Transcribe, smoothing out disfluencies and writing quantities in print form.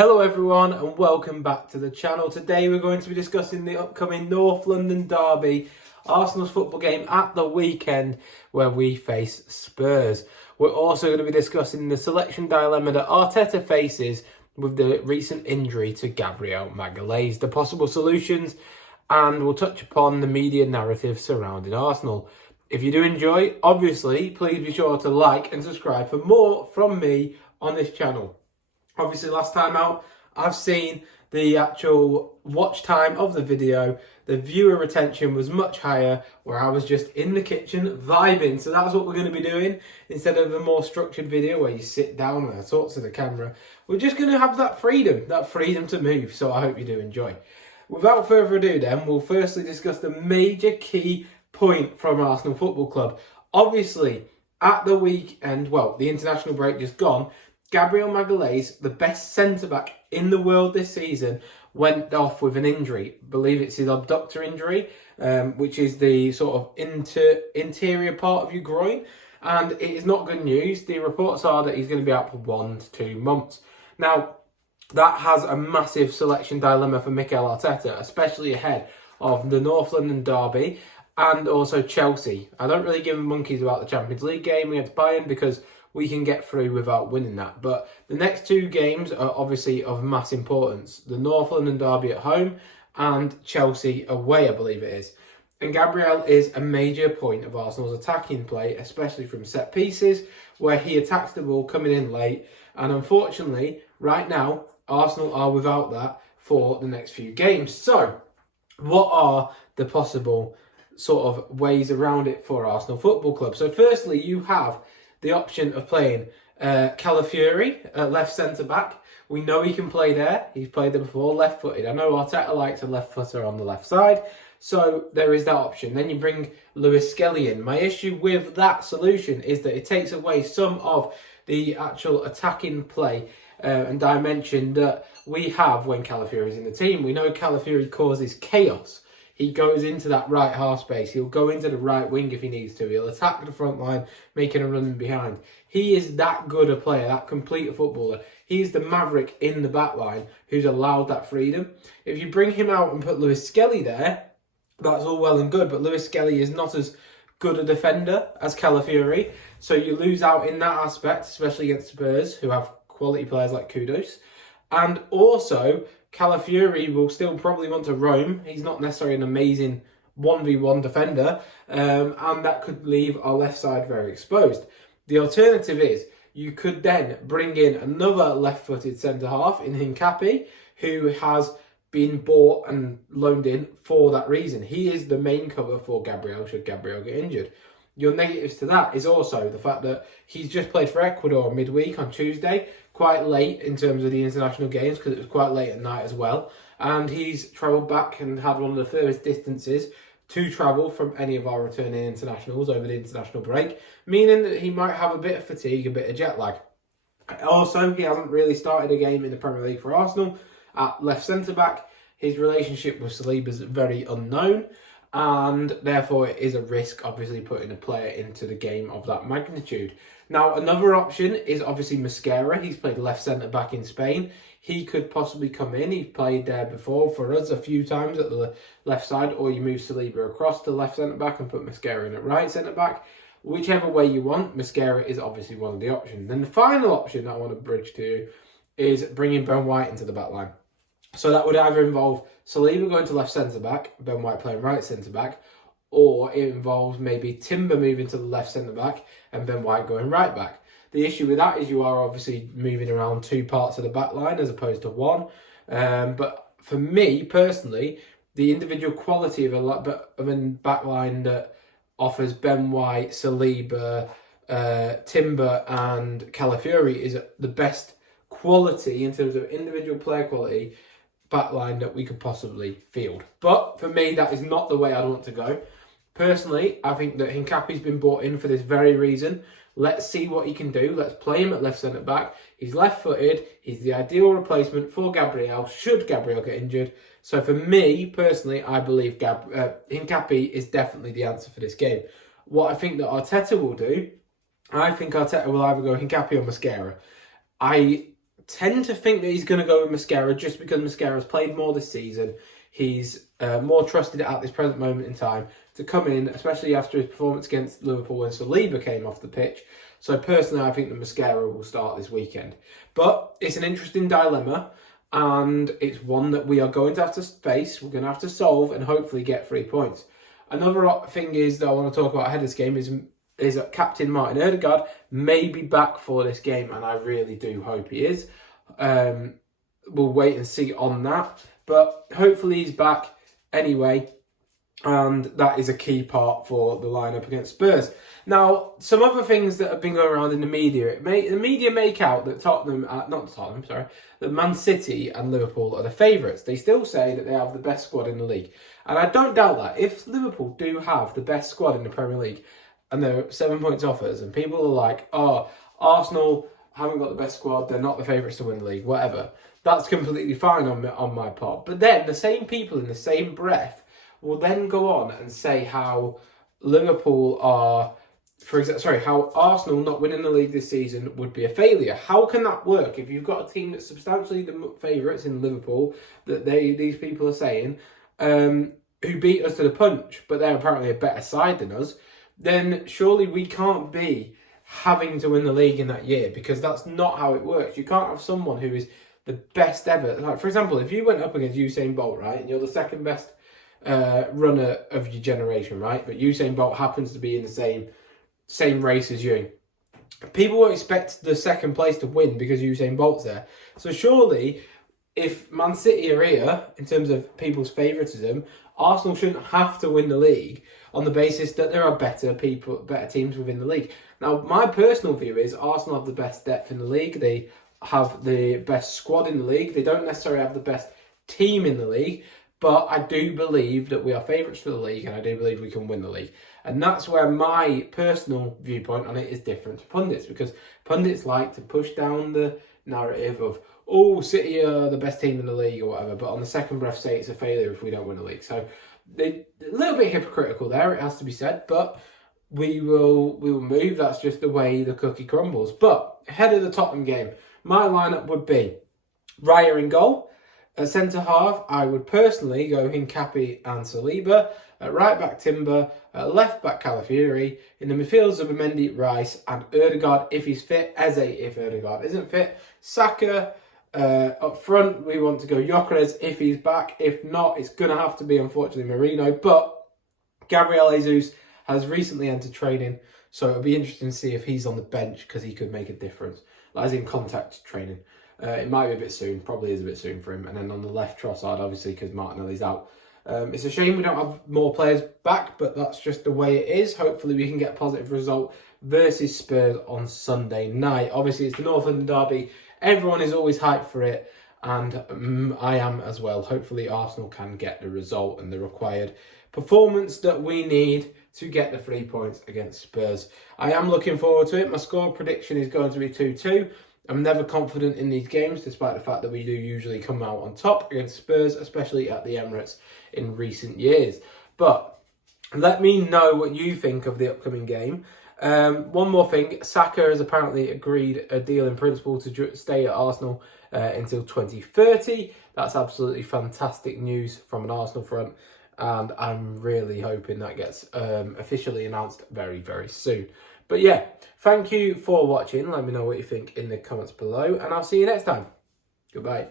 Hello everyone and welcome back to the channel. Today we're going to be discussing the upcoming North London derby, Arsenal's football game at the weekend where we face Spurs. We're also going to be discussing the selection dilemma that Arteta faces with the recent injury to Gabriel Magalhaes, the possible solutions, and we'll touch upon the media narrative surrounding Arsenal. If you do enjoy, obviously, please be sure to like and subscribe for more from me on this channel. Obviously, last time out, I've seen the actual watch time of the video. The viewer retention was much higher, where I was just in the kitchen vibing. So that's what we're going to be doing. Instead of a more structured video where you sit down and I talk to the camera, we're just going to have that freedom to move. So I hope you do enjoy. Without further ado then, we'll firstly discuss the major key point from Arsenal Football Club. Obviously, at the weekend, well, the international break just gone, Gabriel Magalhaes, the best centre-back in the world this season, went off with an injury. I believe it's his abductor injury, which is the sort of interior part of your groin. And it is not good news. The reports are that he's going to be out for 1 to 2 months. Now, that has a massive selection dilemma for Mikel Arteta, especially ahead of the North London derby and also Chelsea. I don't really give a monkeys about the Champions League game against Bayern because we can get through without winning that. But the next 2 games are obviously of mass importance. The North London derby at home and Chelsea away, I believe it is. And Gabriel is a major point of Arsenal's attacking play, especially from set pieces, where he attacks the ball coming in late. And unfortunately, right now, Arsenal are without that for the next few games. So, what are the possible sort of ways around it for Arsenal Football Club? So firstly, you have the option of playing Calafiori at left centre-back. We know he can play there. He's played there before, left-footed. I know Arteta likes a left-footer on the left side, so there is that option. Then you bring Lewis Skelly in. My issue with that solution is that it takes away some of the actual attacking play and dimension that we have when Calafiori is in the team. We know Calafiori causes chaos. He goes into that right half space. He'll go into the right wing if he needs to. He'll attack the front line, making a run behind. He is that good a player, that complete a footballer. He's the maverick in the back line who's allowed that freedom. If you bring him out and put Lewis Skelly there, that's all well and good, but Lewis Skelly is not as good a defender as Calafiori. So you lose out in that aspect, especially against Spurs, who have quality players like Kudos. And also, Calafiori will still probably want to roam. He's not necessarily an amazing 1v1 defender, and that could leave our left side very exposed. The alternative is you could then bring in another left-footed centre-half in Hincapi, who has been bought and loaned in for that reason. He is the main cover for Gabriel should Gabriel get injured. Your negatives to that is also the fact that he's just played for Ecuador midweek on Tuesday, quite late in terms of the international games because it was quite late at night as well. And he's travelled back and had one of the furthest distances to travel from any of our returning internationals over the international break, meaning that he might have a bit of fatigue, a bit of jet lag. Also, he hasn't really started a game in the Premier League for Arsenal at left centre-back. His relationship with Saliba is very unknown, and therefore it is a risk, obviously, putting a player into the game of that magnitude. Now, another option is obviously Mosquera. He's played left centre-back in Spain. He could possibly come in. He's played there before for us a few times at the left side, or you move Saliba across to left centre-back and put Mosquera in at right centre-back. Whichever way you want, Mosquera is obviously one of the options. Then the final option that I want to bridge to is bringing Ben White into the back line. So that would either involve Saliba going to left centre-back, Ben White playing right centre-back, or it involves maybe Timber moving to the left centre-back and Ben White going right back. The issue with that is you are obviously moving around 2 parts of the back line as opposed to 1. But for me, personally, the individual quality of a back line that offers Ben White, Saliba, Timber and Calafiori is the best quality in terms of individual player quality backline that we could possibly field. But for me, that is not the way I'd want to go. Personally, I think that Hincapi's been brought in for this very reason. Let's see what he can do. Let's play him at left centre-back. He's left-footed. He's the ideal replacement for Gabriel, should Gabriel get injured. So for me, personally, I believe Hincapi is definitely the answer for this game. What I think that Arteta will do, I think Arteta will either go Hincapi or Mosquera. I tend to think that he's going to go with Mascara just because Mascara's played more this season. He's more trusted at this present moment in time to come in, especially after his performance against Liverpool when Saliba came off the pitch. So personally, I think the Mascara will start this weekend. But it's an interesting dilemma, and it's one that we are going to have to face. We're going to have to solve and hopefully get 3 points. Another thing is that I want to talk about ahead of this game is that Captain Martin Odegaard may be back for this game, and I really do hope he is. We'll wait and see on that, but hopefully he's back anyway, and that is a key part for the lineup against Spurs. Now, some other things that have been going around in the media. The media make out that that Man City and Liverpool are the favourites. They still say that they have the best squad in the league, and I don't doubt that. If Liverpool do have the best squad in the Premier League, and they're 7 points off us, and people are like, oh, Arsenal haven't got the best squad, they're not the favourites to win the league, whatever. That's completely fine on my part. But then the same people in the same breath will then go on and say how Liverpool are, how Arsenal not winning the league this season would be a failure. How can that work if you've got a team that's substantially the favourites in Liverpool, that these people are saying, who beat us to the punch, but they're apparently a better side than us? Then surely we can't be having to win the league in that year, because that's not how it works. You can't have someone who is the best ever. Like, for example, if you went up against Usain Bolt, right, and you're the second best runner of your generation, right, but Usain Bolt happens to be in the same race as you, people won't expect the second place to win because Usain Bolt's there. So surely, if Man City are here, in terms of people's favouritism, Arsenal shouldn't have to win the league on the basis that there are better teams within the league. Now, my personal view is Arsenal have the best depth in the league. They have the best squad in the league. They don't necessarily have the best team in the league, but I do believe that we are favourites for the league, and I do believe we can win the league. And that's where my personal viewpoint on it is different to pundits, because pundits like to push down the narrative of, oh, City are the best team in the league or whatever, but on the second breath say it's a failure if we don't win the league. So a little bit hypocritical there, it has to be said, but we will move. That's just the way the cookie crumbles. But ahead of the Tottenham game, my lineup would be Raya in goal. At centre half, I would personally go Hincapi and Saliba. At right back, Timber. At left back, Calafiori. In the midfield, Zubimendi, Rice, and Odegaard if he's fit. Eze if Odegaard isn't fit. Saka. Up front, we want to go Gyökeres if he's back. If not, it's going to have to be, unfortunately, Marino. But Gabriel Jesus has recently entered training, so it'll be interesting to see if he's on the bench, because he could make a difference. As in contact training. It might be a bit soon, probably is a bit soon for him. And then on the left Trossard, obviously, because Martinelli's out. It's a shame we don't have more players back, but that's just the way it is. Hopefully we can get a positive result versus Spurs on Sunday night. Obviously, it's the North London derby. Everyone is always hyped for it, and I am as well. Hopefully Arsenal can get the result and the required performance that we need to get the 3 points against Spurs. I am looking forward to it. My score prediction is going to be 2-2. I'm never confident in these games, despite the fact that we do usually come out on top against Spurs, especially at the Emirates in recent years. But let me know what you think of the upcoming game. One more thing, Saka has apparently agreed a deal in principle to stay at Arsenal until 2030. That's absolutely fantastic news from an Arsenal front, and I'm really hoping that gets officially announced very, very soon. But yeah, thank you for watching. Let me know what you think in the comments below, and I'll see you next time. Goodbye.